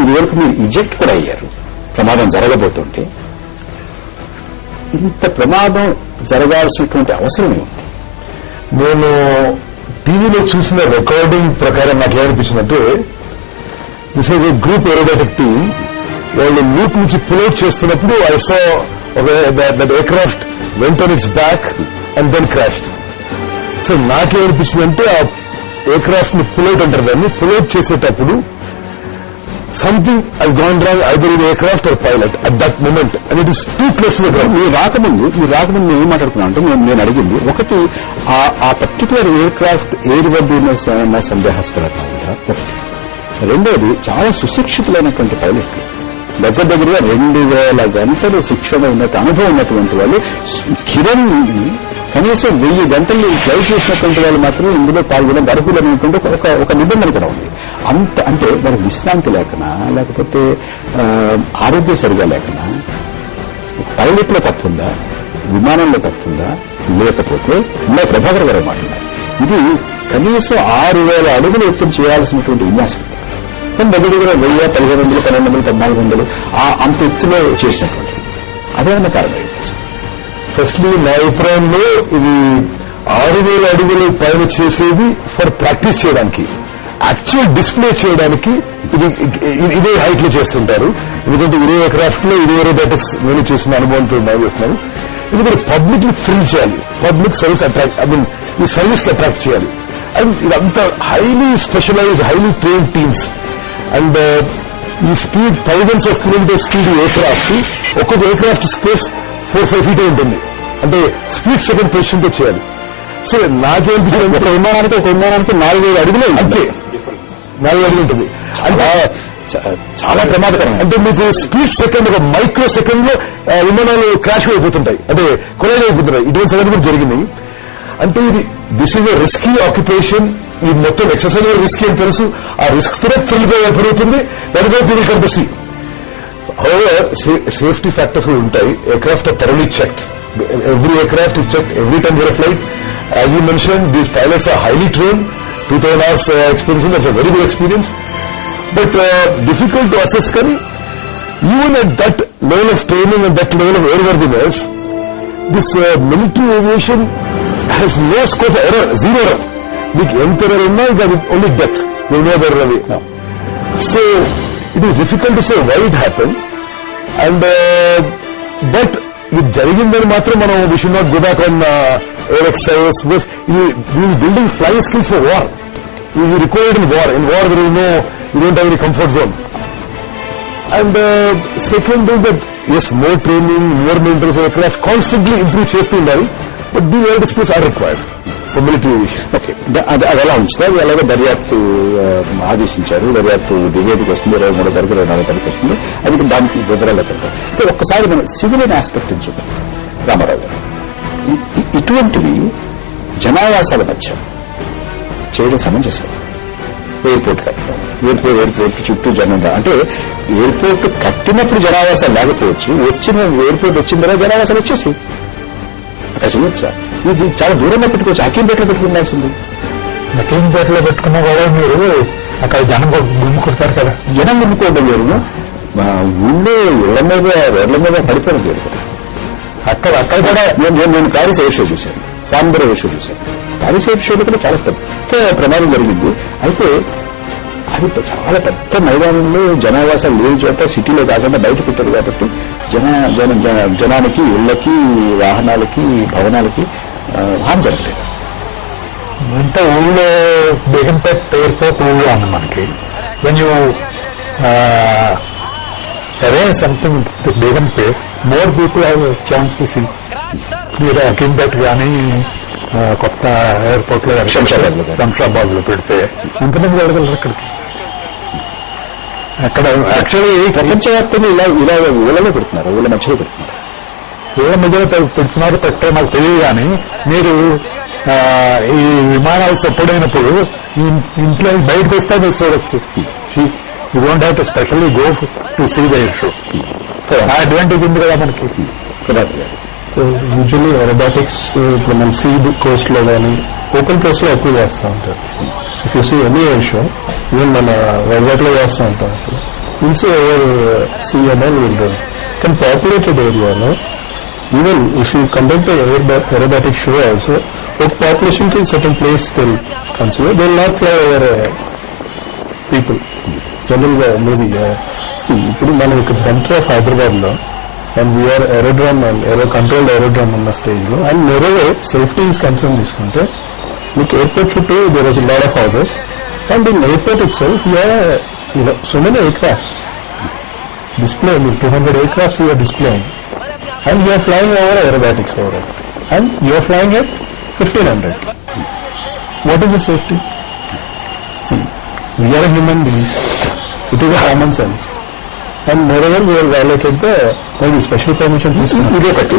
ఇదివరకు మీరు ఇజెక్ట్ కూడా అయ్యారు ప్రమాదం జరగబోతుంటే. ఇంత ప్రమాదం జరగాల్సినటువంటి అవసరం ఉంది. నేను టీవీలో చూసిన రికార్డింగ్ ప్రకారం నాకు ఏమనిపించిందంటే, this is a group aerobatic team. వాళ్ళు లూప్ నుంచి పుల్అవుట్ చేస్తున్నప్పుడు I saw that aircraft went on its back and then crashed. So నాకేమనిపించిందంటే ఆ ఎయిర్క్రాఫ్ట్ ని పుల్అవుట్ అంటారు, దాన్ని పుల్అవుట్ చేసేటప్పుడు something has gone wrong either in aircraft or pilot at that moment and it is too close to the ground. మీరు రాకముందు ఏం మాట్లాడుకున్నా అంటే నేను అడిగింది ఒకటి, ఆ పర్టికులర్ ఎయిర్క్రాఫ్ట్ ఎయిర్ వర్దినెస్ అన్న సందేహాస్పదంగా ఉందా ఒకటి. రెండోది, చాలా సుశిక్షితులైనటువంటి పైలట్లు, దగ్గరగా 2000 గంటలు శిక్షణ ఉన్నట్టు అనుభవం ఉన్నటువంటి వాళ్ళు, కిరణ్ కనీసం 1000 గంటలు ఫ్లై చేసినటువంటి వాళ్ళు మాత్రమే ఇందులో పాల్గొనడం అర్హులనేటువంటి ఒక నిబంధన కూడా ఉంది. అంత అంటే మరి విశ్రాంతి లేకనా, లేకపోతే ఆరోగ్యం సరిగా లేకనా, పైలట్లో తప్పుందా, విమానంలో తప్పుందా, లేకపోతే ఇలా ప్రభాకర్ గారు మాట్లాడారు, ఇది కనీసం 6000 అడుగులు ఎత్తున చేయాల్సినటువంటి విన్యాసం. కానీ దగ్గర 1000, 1500, 1200, 1400 అంత ఎత్తులో చేసినటువంటిది. అదేమన్నా కారణం ఏంటి? ఫస్ట్లీ నా అభిప్రాయంలో ఇది 6000 అడుగులు పైన చేసేది ఫర్ ప్రాక్టీస్ చేయడానికి, యాక్చువల్ డిస్ప్లే చేయడానికి ఇదే హైట్ లో చేస్తుంటారు. ఎందుకంటే ఇదే ఎయిర్క్రాఫ్ట్ లో ఇదే ఏరోబాటిక్స్ నేను చేసిన అనుభవంతో బాగా చేస్తున్నారు. ఎందుకంటే పబ్లిక్ ని థ్రిల్ చేయాలి, పబ్లిక్ సర్వీస్ అట్రాక్ట్, ఈ సర్వీస్ కి అట్రాక్ట్ చేయాలి. అండ్ ఇదంతా highly specialised, highly train teams. And ఈ speed thousands of kilometre speed aircraft, ఒక్కొక్క ఎయిర్క్రాఫ్ట్ స్పేస్ 4-5 feet ఉంటుంది. అంటే స్పీడ్ సెకండ్ పొజిషన్ తో చేయాలి. సో నాకేంటి విమానానికి 4,000 అడుగులే అంతే, 4 అడుగులు ఉంటుంది. అంటే చాలా ప్రమాదకరం. అంటే మీకు స్పీడ్ సెకండ్, ఒక మైక్రో సెకండ్ లో విమానాలు క్రాష్ అయిపోతుంటాయి, అంటే కొలైడ్ అయిపోతున్నాయి. ఇటువంటి సంగతి జరిగింది. అంటే this is a risky occupation. ఈ మొత్తం ఎక్సర్సైజ్ రిస్కీ అని తెలుసు. ఆ రిస్క్ తోనే థ్రిల్ పెరుగుతుంది. దాని వైపు people come to see. However safety factors కూడా ఉంటాయి. Aircraft are thoroughly checked. Every aircraft is checked every time you're a flight. As you mentioned, these pilots are highly trained. 2000 hours experience, that's a very good experience. But difficult to assess. Even at that level of training and that level of airworthiness, this military aviation has no scope for error, zero error. Big error in only death. There is no other way. No. So it is difficult to say why it happened. And but ఇది జరిగిందని మాత్రం మనం we should not go back on air exercise. Because ఇది building flying skills for war. ఇది required in war. In war there is no, you don't have any comfort zone. And second is that yes, more training, more maintenance aircraft constantly improve చేస్తూ ఉండాలి. But the air displays are required for military aviation. Okay, అది ఎలా ఉంచుతారు? అది అలాగే దర్యాప్తు ఆదేశించారు. దర్యాప్తు నివేదిక వస్తుంది, 23వ తారీఖు 24వ తారీఖు వస్తుంది. అది దానికి వివరాలు పెడతారు. అయితే ఒక్కసారి మనం సివిలియన్ ఆస్పెక్ట్ చూద్దాం. రామారావు గారు, ఇటువంటివి జనావాసాల మధ్య చేయడం సమంజసం. ఎయిర్పోర్ట్ కట్టడం, ఎయిర్పోర్ట్ చుట్టూ జనం, అంటే ఎయిర్పోర్ట్ కట్టినప్పుడు జనావాసాలు లేకపోవచ్చు, ఎయిర్పోర్ట్ వచ్చిన తర్వాత జనావాసాలు వచ్చేసి అక్కడ చేయొచ్చా? ఇది చాలా దూరంగా పెట్టుకోవచ్చు. హకీంపేటలో పెట్టుకున్నాల్సింది. హకీంపేటలో పెట్టుకున్నా కూడా మీరు అక్కడ జనం గుమ్ము కొడతారు కదా. జనం గుమ్ముకోవడం వేరు, ఊళ్ళో రోడ్ల మీద పడిపోవడం వేరు కదా. అక్కడ కూడా నేను ప్యారిస్ ఎయిర్ షో చూశాను, ఫాన్బర్ ఎయిర్ షో చూశాను. ప్యారిస్ ఎయిర్ షోలో కూడా చాలా పెద్ద ప్రమాదం జరిగింది. అయితే అది చాలా పెద్ద మైదానంలో జనావాసాలు లేని చోట, సిటీలో కాకుండా బయట పెట్టారు కాబట్టి జనానికి, ఇళ్లకి, వాహనాలకి, భవనాలకి హాని జరగలేదు. అంటే ఊళ్ళో బేగంపేట్ ఎయిర్పోర్ట్ ఊళ్ళో ఉంది మనకి. When you arrange something to Begumpet, more people have chance to see. మీరు హకీంపేట్ కానీ కొత్త ఎయిర్పోర్ట్ లో శంషాబాద్ లో పెడితే ఎంతమంది వెళ్ళగలరు అక్కడికి? అక్కడ యాక్చువల్లీ ప్రపంచవ్యాప్తంగా ఇలా ఊళ్ళలో పెడుతున్నారు, ఊళ్ళ మధ్యలో పెడుతున్నారు. ఊళ్ళ మధ్యలో పెడుతున్నారు, పెట్టే నాకు తెలియదు. కానీ మీరు ఈ విమానాలు సపోర్టైనప్పుడు ఇంట్లో బయటకు వస్తే మీరు చూడొచ్చు. You don't have to specially go to see the air show. ఆ అడ్వాంటేజ్ ఉంది కదా మనకి. సో యూజువల్లీ ఏరోబాటిక్స్ ఇప్పుడు మన సీ కోస్ట్ లో కానీ ఓపెన్ ప్లేస్ లో ఎక్కువ చేస్తూ ఉంటారు. If you see any air show, even మన వైజాగ్ లో చేస్తూ ఉంటాం. we'll say our CML will do. Can populated area, no? Even if you conduct a aerobatic show also, ఒక population కి certain place they'll consider, they'll not fly over people. General గా maybe ఇప్పుడు మనం ఇక్కడ సెంటర్ ఆఫ్ హైదరాబాద్ లో and VR aerodrome and controlled aerodrome ఉన్న stage లో and నెరవే సేఫ్టీ ఈజ్ కన్సర్న్ తీసుకుంటే మీకు ఎయిర్పోర్ట్ చుట్టూ there is lot of houses and in airport itself you are so many aircrafts display మీరు 200 aircrafts you are displaying and you are flying over aerobatics over it and you are flying at 1500. What is the safety? See, we are human beings. It is a common sense. And moreover, we are violated the special permission. ఇదొకటి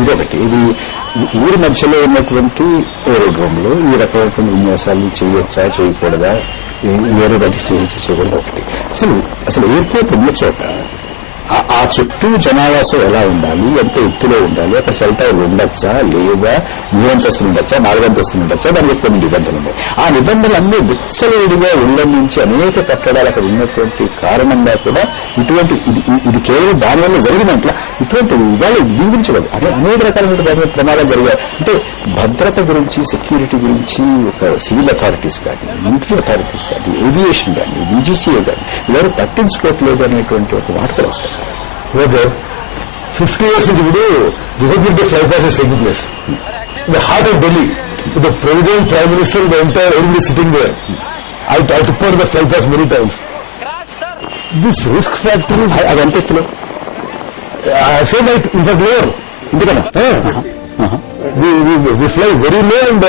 ఇదొకటి ఇది ఊరి మధ్యలో ఉన్నటువంటి aerodrome లో ఈ రకమైనటువంటి విన్యాసాలు చేయొచ్చా చేయకూడదా, ఏరోబాటిక్స్ చేయకూడదు ఒకటి. అసలు ఎయిర్పోర్ట్ ఉన్న చోట ఆ చుట్టూ జనావాసం ఎలా ఉండాలి, ఎంత ఎత్తులో ఉండాలి, అక్కడ సెల్ టవర్ ఉండొచ్చా లేదా, 3 అంతస్తులు ఉండొచ్చా 4 అంతస్తులు ఉండొచ్చా, దానికి కొన్ని నిబంధనలు ఉన్నాయి. ఆ నిబంధనలన్నీ విచ్చలవిడిగా ఉల్లంఘించి అనేక కట్టడాలు అక్కడ ఉన్నటువంటి కారణంగా కూడా ఇటువంటి ఇది కేవలం దానివల్ల జరిగినట్ల ఇటువంటి దీని గురించి అనేక రకాలైన ప్రమాదాలు జరిగాయి. అంటే భద్రత గురించి, సెక్యూరిటీ గురించి ఒక సివిల్ అథారిటీస్ కానీ, మిలిటరీ అథారిటీస్ కానీ, ఏవియేషన్ కానీ, బీజీసీఏ కానీ ఎవరు పట్టించుకోవట్లేదు అనేటువంటి ఒక వార్తలు వస్తాయి. 50 years into the Republic Day flight pass is taking place. In the heart of Delhi, with the President, Prime Minister, the entire everybody sitting there. I took part of the flight pass many times. This risk factor is... అదంతా ఎత్తులో I say like, in fact, lower. ఇంతకన్నా We fly very low and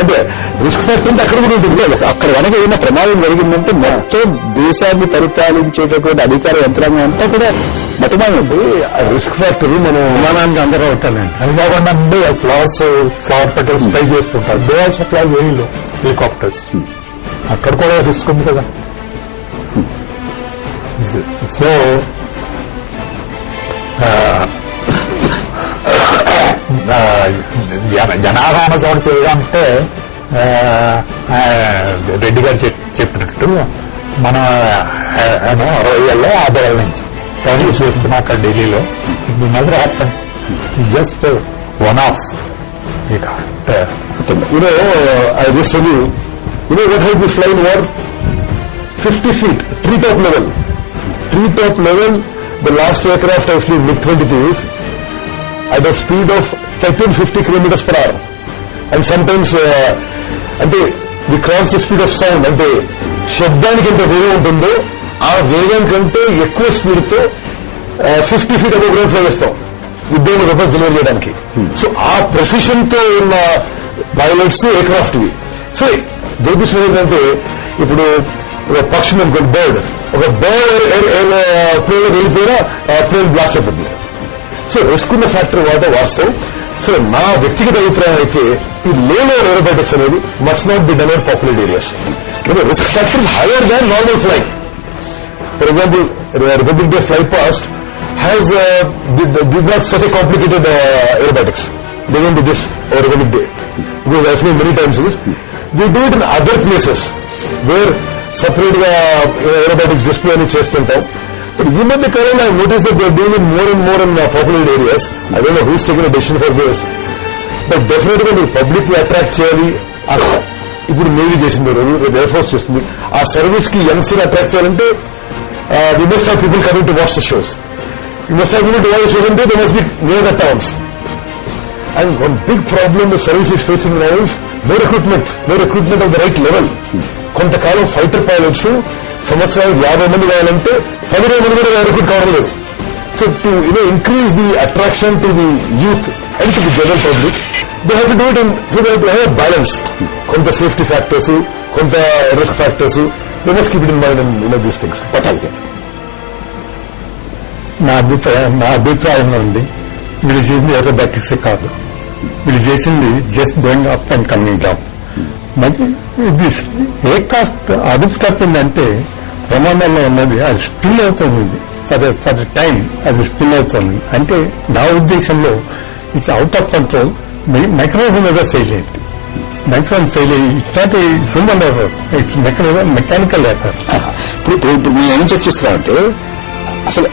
అంటే risk factor అంటే అక్కడ కూడా ఉంటుంది. అక్కడ కనుక ఏదైనా ప్రమాదం జరిగిందంటే మొత్తం దేశాన్ని పరిపాలించేటటువంటి అధికార యంత్రాంగం అంతా కూడా మతమానండి. ఆ రిస్క్ ఫ్యాక్టర్ మనం విమానానికి అందరూ ఉంటానండి. అది కాకుండా ఫ్లవర్ పెటల్స్ ఫ్లై చేస్తుంటారు. They also fly very low helicopters. అక్కడ కూడా రిస్క్ ఉంది కదా. సో జనాభాను చోటు చేయడంటే రెడ్డి గారు చెప్పినట్టు మన 60 50 నుంచి ట్రావెల్ చేస్తున్నా అక్కడ ఢిల్లీలో never happen. Just one of it. I just tell you, what have we flying over 50 feet treetop level. Treetop level, the last aircraft I flew mid-23s at a speed of 1350 kilometers per hour. And sometimes అంటే we cross the speed of sound. అంటే శబ్దానికి ఎంత వేగం ఉంటుందో ఆ వేగం కంటే ఎక్కువ స్పీడ్ తో 50 feet అబౌవ్ గ్రౌండ్ ఫ్లై చేస్తాం యుద్ధాన్ని వెపన్స్ డెలివరీ చేయడానికి. సో ఆ ప్రెసిషన్ తో ఉన్న పైలట్స్ ఎయిర్క్రాఫ్ట్ వి. సో దురదృష్టం ఏంటంటే ఇప్పుడు ఒక పక్షి అనుకోండి, బర్డ్, ఒక బర్డ్ ప్లేన్ వెళ్ళిపోయినా ప్లేన్ బ్లాస్ట్ అయిపోతుంది. సో రిస్క్ ఉన్న ఫ్యాక్టర్ వాస్తవం. సో నా వ్యక్తిగత అభిప్రాయం అయితే ఈ లేలో ఏరోబాటిక్స్ అనేది must not be done in populate areas. Risk factor hire than normal flight. For example, republic day flight past has did not such a complicated aerobatics. They won't do this over Republic Day because I've seen many times this. We do it in other places where separate గా aerobatics display అని చేస్తుంటాం. But ఈ మధ్య కాలంలో I noticed that they are doing it more and more in populated areas. I don't know who's taking a decision for this. But definitely మీరు public ని attract చేయాలి. ఇప్పుడు నేవీ చేసింది, రేపు ఎయిర్ ఫోర్స్ చేస్తుంది. ఆ సర్వీస్ కి యంగ్స్టర్ అట్రాక్ట్ చేయాలంటే we must have people coming to watch the shows. You must have people to watch the shows and they must be near the towns. And one big problem the service is facing now is no recruitment of the right level. కొంతకాలం fighter pilots సంవత్సరానికి 50 మంది కావాలంటే 15 మంది కూడా recruit కావడం లేదు. So to increase the attraction to the youth and to the general public they have to do it in so they have balance. కొంత safety factors, కొంత risk factors, they must keep it in mind and these things. పట్టాలి. నా అభిప్రాయంలో అండి, వీళ్ళు చేసింది aerobatics కాదు, వీళ్ళు చేసింది just going up and coming down. మరి ఇది ఎయిర్క్రాఫ్ట్ అదుపు తప్పిందంటే ప్రమాదంలో ఉన్నది అది స్పిల్ అవుతుంది. ఫర్ ద టైం అది స్పిల్ అవుతుంది. అంటే నా ఉద్దేశంలో it's out of control. Mechanism ఏదో ఫెయిల్ అయింది. మెకానిజం ఫెయిల్ అయ్యి it's not human error, it's mechanical error. ఇప్పుడు నేను ఏం చర్చిస్తున్నానంటే అసలు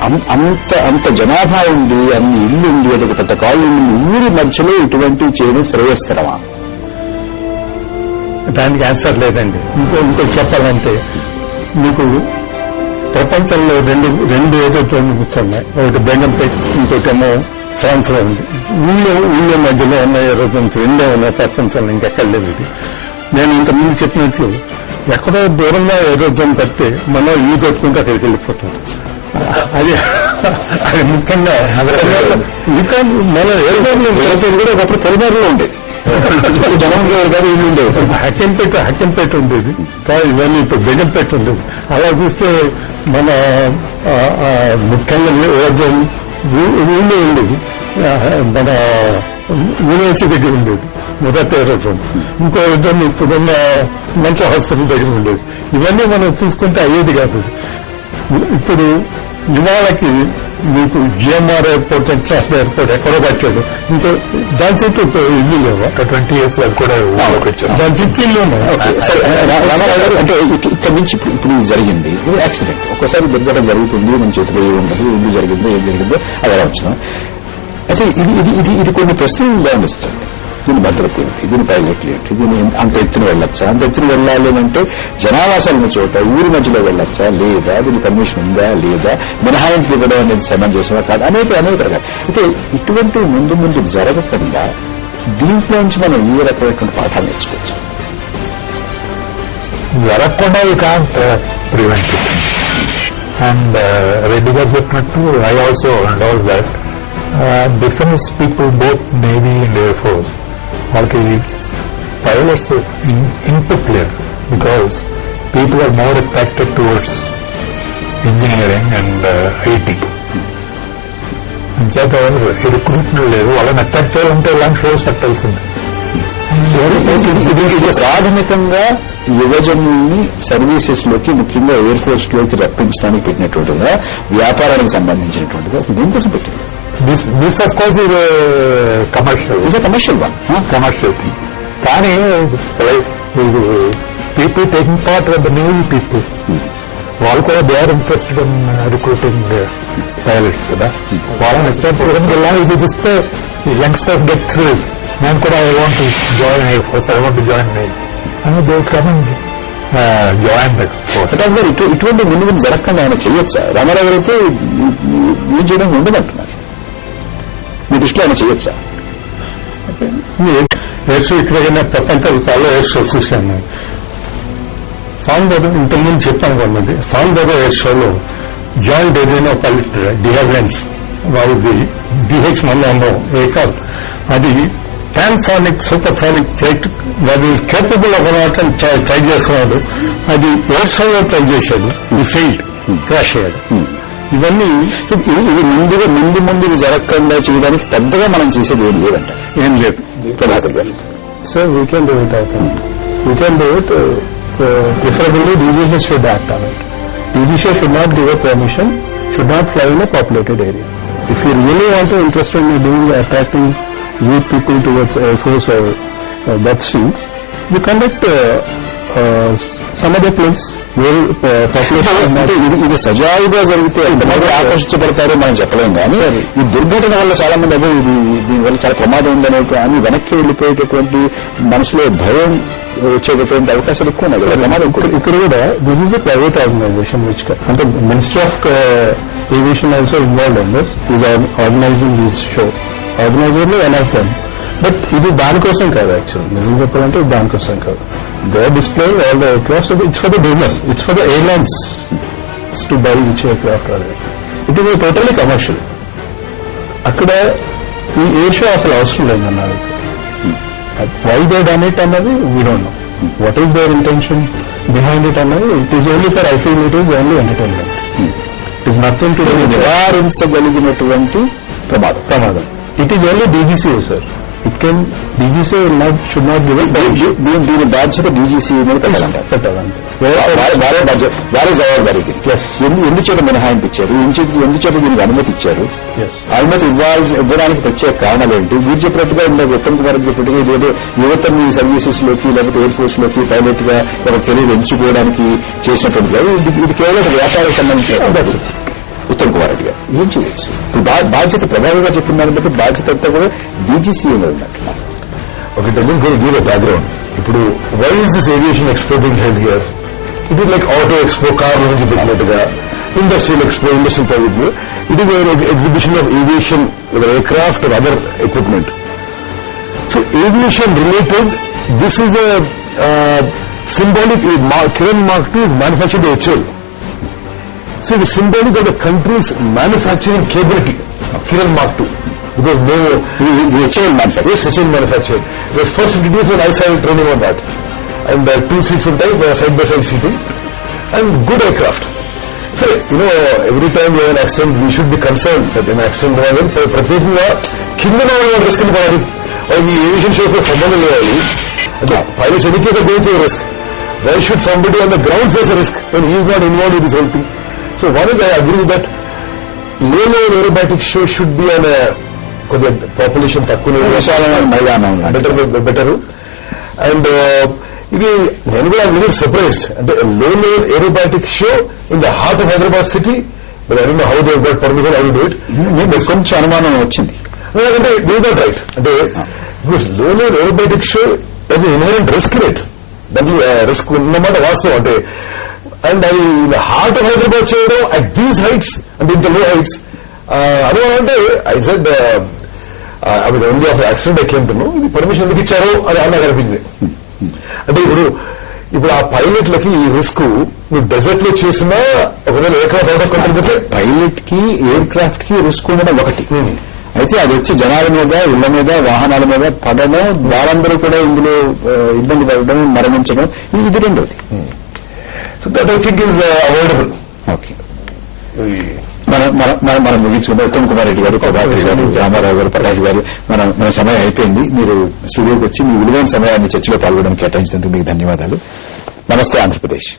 అంత జనాభా ఉండి అన్ని ఇల్లు ఉండి అదొక పెద్ద కాళ్ళు ఉండి ఊరి మధ్యలో ఇటువంటివి చేయడం శ్రేయస్కరమా? దానికి ఆన్సర్ లేదండి. ఇంకో చెప్పాలంటే మీకు ప్రపంచంలో రెండు ఏదో ఉన్నాయి. ఒకటి బెంగంపేట్, ఇంకోటేమో ఫ్రాన్స్ లో ఉంది. ఊళ్ళో మధ్యలో ఉన్న ఏరోజన్స్ రెండే ఉన్నాయి ప్రపంచంలో, ఇంకెక్కడ లేదు. ఇది నేను ఇంతకుముందు చెప్పినట్లు ఎక్కడో దూరంగా ఏరోజన్ కడితే మనం ఇల్లు కట్టుకుంటే అక్కడికి వెళ్ళిపోతాం. అది ముఖ్యంగా మన ఏరోజన్ కూడా ఒకప్పుడు పొలిమేరలో ఉండేది, జనం గారు ఇల్లు ఉండేది. హక్కెంపేట ఉండేది, ఇవన్నీ ఇప్పుడు బెగంపేట ఉండేది. అలా చూస్తే మన ముఖ్యంగా ఏరోజన్ ఊళ్ళో ఉండేది, మన యూనివర్సిటీ దగ్గర ఉండేది మొదటి ఏరోజన్. ఇంకో ఏరోజన్ ఇప్పుడున్న మెంటల్ హాస్పిటల్ దగ్గర ఉండేది. ఇవన్నీ మనం చూసుకుంటే అయ్యేది కాదు. ఇప్పుడు ఇవాళకి మీకు జిఎంఆర్ ఎయిర్పోర్ట్, ఇంటర్నేషనల్ ఎయిర్పోర్ట్ ఎక్కడో కట్టాడు. ఇంకా దాని చుట్టూ ఇల్లు లేవు. 20 years కూడా దాని చుట్టూ ఇల్లు ఉన్నాయి. అంటే ఇక్కడి నుంచి ఇప్పుడు ఇది జరిగింది, ఇది యాక్సిడెంట్. ఒక్కోసారి దుర్ఘటన జరుగుతుంది, మన చేతిలో ఏమి ఉండదు, ఎందుకు జరిగిందో ఏం జరిగిందో అది ఎలా వచ్చినా. అయితే ఇది కొన్ని ప్రశ్నలు లేవనిస్తుంది. దీని భద్రత ఏంటి, దీని పైలట్లు ఏంటి, దీని అంత ఎత్తున వెళ్ళొచ్చా, అంత ఎత్తున వెళ్ళాలి అంటే జనావాసాలు ఉన్న చోట ఊరి మధ్యలో వెళ్ళొచ్చా లేదా, దీని పర్మిషన్ ఉందా లేదా, మినహాయింపు ఇవ్వడం అనేది సమంజసమా కాదు, అనేక రకాలు. అయితే ఇటువంటి ముందు జరగకుండా దీంట్లో నుంచి మనం ఏ రకమైనటువంటి పాఠాలు నేర్చుకోవచ్చు? జరగకుండా you can't prevent it. And Reddy గారు చెప్పినట్టు I also endorse that defence people both navy and air force వాళ్ళకి పైలట్స్ ఇన్పుట్ లేదు. Because people are more attracted towards engineering and IT. అంచేత రిక్రూట్మెంట్ లేదు. వాళ్ళని అట్రాక్ట్ చేయాలంటే ఇలాంటి షోస్ పెట్టాల్సింది. ప్రాథమికంగా యువజనుల్ని సర్వీసెస్ లోకి, ముఖ్యంగా ఎయిర్ ఫోర్స్ లోకి రప్పించడానికి పెట్టినటువంటిదా, వ్యాపారానికి సంబంధించినటువంటిదా, అసలు దీనికోసం పెట్టింది? This of course is a commercial. It's a commercial one. Commercial thing. కానీ people taking part with the Navy people, వాళ్ళు కూడా they are interested in recruiting pilots కదా. వాళ్ళని ఎక్స్పెక్ట్ చూపిస్తే యంగ్స్టర్స్ గెట్ థ్రిల్. నేను కూడా I want to join Air Force, I want to join Navy. And they come and join the force. ఇటువంటి ముందు జరగకుండా ఆయన చేయొచ్చా? రామారావు గారు అయితే ఏం చేయడం ఉండదంటున్నారు. మీ దృష్టిలో ఆయన చేయొచ్చా? ఎయిర్ షో ఇక్కడైనా ప్రపంచం చాలా ఎయిర్ షో చూశాను. ఫౌండర్ ఇంతకుముందు చెప్పాను కదండి, ఫౌండర్ ఎయిర్ షోలో జాన్ డెరీనో పైలట్ డిహెవెన్స్ వాళ్ళది DH-1 ఎయిర్క్రాఫ్ట్, అది పాన్ఫానిక్ సూపర్ఫానిక్ ఫ్లైట్ అది కేపబుల్ ఆఫ్ అని ట్రై చేస్తున్నాడు. అది ఎయిర్ షోలో ట్రై చేశాడు, ఈ ఫెయిల్డ్, క్రాష్ అయ్యాడు. ఇవన్నీ ఇది ముందు జరగకుండా చేయడానికి పెద్దగా మనం చేసేది ఏం లేదంట. ఏం లేదు. So we can do it. I think we can do it. Preferably DGC should act on it. DGC should not give a permission, should not fly in a populated area. If you really want interested in doing attracting youth people towards Air Force or that things, you conduct some other place where population. ఇది సజావుగా జరిగితే ఎంతమంది ఆకర్షించబడతారో మనం చెప్పలేం. కానీ ఈ దుర్ఘటన వల్ల చాలా మంది అదే దీనివల్ల చాలా ప్రమాదం ఉందనే కానీ వెనక్కి వెళ్ళిపోయేటటువంటి మనసులో భయం వచ్చేటటువంటి అవకాశాలు ఎక్కువ ఉన్నాయి. ప్రమాదం ఇక్కడ కూడా this is a private organisation which అంటే ministry of aviation also involved in this, is organising this show. ఆర్గనైజర్లు వన్ ఆఫ్ దెమ్. బట్ ఇది దానికోసం కాదు, యాక్చువల్ నిజం చెప్పాలంటే ఇది దానికోసం కాదు. They are displaying all the aircrafts. It's for the business, it's for the airlines to buy which aircraft are there. It is totally commercial. అక్కడ ఈ ఎయిర్ షో అసలు అవసరం లేదన్నారు. వై దే డన్ ఇట్ అన్నది we don't know. What is their intention behind it అన్నది it is only for, I feel it is only entertainment. It is nothing to నివారించగలిగినటువంటి ప్రమాదం. It is only DGC, sir. It can, DGCA should not give it. దీని బాధ్యత DGC మీద పెట్టాలంటారు. పెట్టాలంతే. వారే జవాబారీ Yes. ఎందుచేత మినహాయింపు ఇచ్చారు, ఎందుచేత దీనికి అనుమతి ఇచ్చారు, Yes. అనుమతి ఇవ్వడానికి ప్రత్యేక కారణాలు ఏంటి? మీరు చెప్పినట్టుగా ఇందాక ఉత్తమ్ కుమార్ చెప్పినట్టుగా ఇదేదో యువతని సర్వీసెస్ లోకి లేకపోతే ఎయిర్ ఫోర్స్ లోకి పైలట్ గా ఒక కెరీర్ ఎంచుకోవడానికి చేసినటువంటి కాదు. ఇది కేవలం వ్యాపారానికి సంబంధించిన ఉత్తమ్ కుమార్ రెడ్డి గారు ఏం చేయొచ్చు? ఇప్పుడు బాధ్యత ప్రభావిగా చెప్పిన దాన్ని బట్టి బాధ్యత అంతా కూడా డీజీసీఏలో ఉన్నట్లు. Okay, doesn't go give a background. ఇప్పుడు why is this aviation expo being held here? It is like auto expo, car గురించి పెట్టినట్టుగా, industrial expo, industrial private. It is an exhibition of aviation, whether aircraft or other equipment. So aviation related, this is a symbolic. Kiran Mark II is manufactured by HL. So it is symbolic of the country's manufacturing capability. Kiran Mark II. Because no, HL manufactured. yes, HL manufactured. It was first introduced when I started training on that. And 2 seats on type, side by side seating. And good aircraft. So, every time we have an accident, we should be concerned that an accident happen. ప్రత్యేకంగా కింద risk పడాలి. ఈ aviation shows లో సంబంధం లేవాలి. అంటే pilots any case are going through a risk. Why should somebody on the ground face a risk when he is not involved in this whole thing? So one is, I agree that low-level aerobatic show should be on a కొద్దిగా population తక్కువ మైదానం better. And ఇది నేను కూడా very surprised. అంటే లో level aerobatic show in the heart of Hyderabad city. But I don't know how they gut permission, I will do it. కొంచెం అనుమానం వచ్చింది. అంటే దే గాట్ రైట్. అంటే బికాస్ లో లెవెల్ ఏరోబాటిక్ షో అది ఇన్హెరెంట్ రిస్క్ రేట్. దాంట్లో రిస్క్ ఉన్నమాట వాస్తవం. అంటే అండ్ అది హార్ట్ ఆఫ్ హైదరాబాద్ చేయడం అట్ దీస్ హైట్స్, అంటే ఇంత లో హైట్స్ అనుమానం. అంటే ఐ సెడ్ అవి only of accident I came to know. ఇది పర్మిషన్ ఎందుకు ఇచ్చారు అని నాకు అనిపించింది. అంటే ఇప్పుడు ఆ పైలట్లకి ఈ రిస్క్ మీరు డెజర్ట్ లో చేసినా ఒకవేళ ఎయిర్క్రాఫ్ట్ అవుతా పైలట్ కి ఎయిర్ క్రాఫ్ట్ కి రిస్క్ ఉండడం ఒకటి. అయితే అది వచ్చి జనాల మీద, ఇళ్ల మీద, వాహనాల మీద పడడం, వారందరూ కూడా ఇందులో ఇబ్బంది పడడం, మరణించడం, ఇది రెండోది. So that I think is avoidable. Okay, మనం ముగించుకుంటే ఉత్తమ్ కుమార్ రెడ్డి గారు, ప్రభాకర్ గారు, రామారావు గారు, ప్రకాష్ గారు, మన సమయం అయిపోయింది. మీరు స్టూడియోకి వచ్చి మీ విలువైన సమయాన్ని చర్చలో పాల్గొనడానికి కేటాయించినందుకు మీకు ధన్యవాదాలు. నమస్తే ఆంధ్రప్రదేశ్.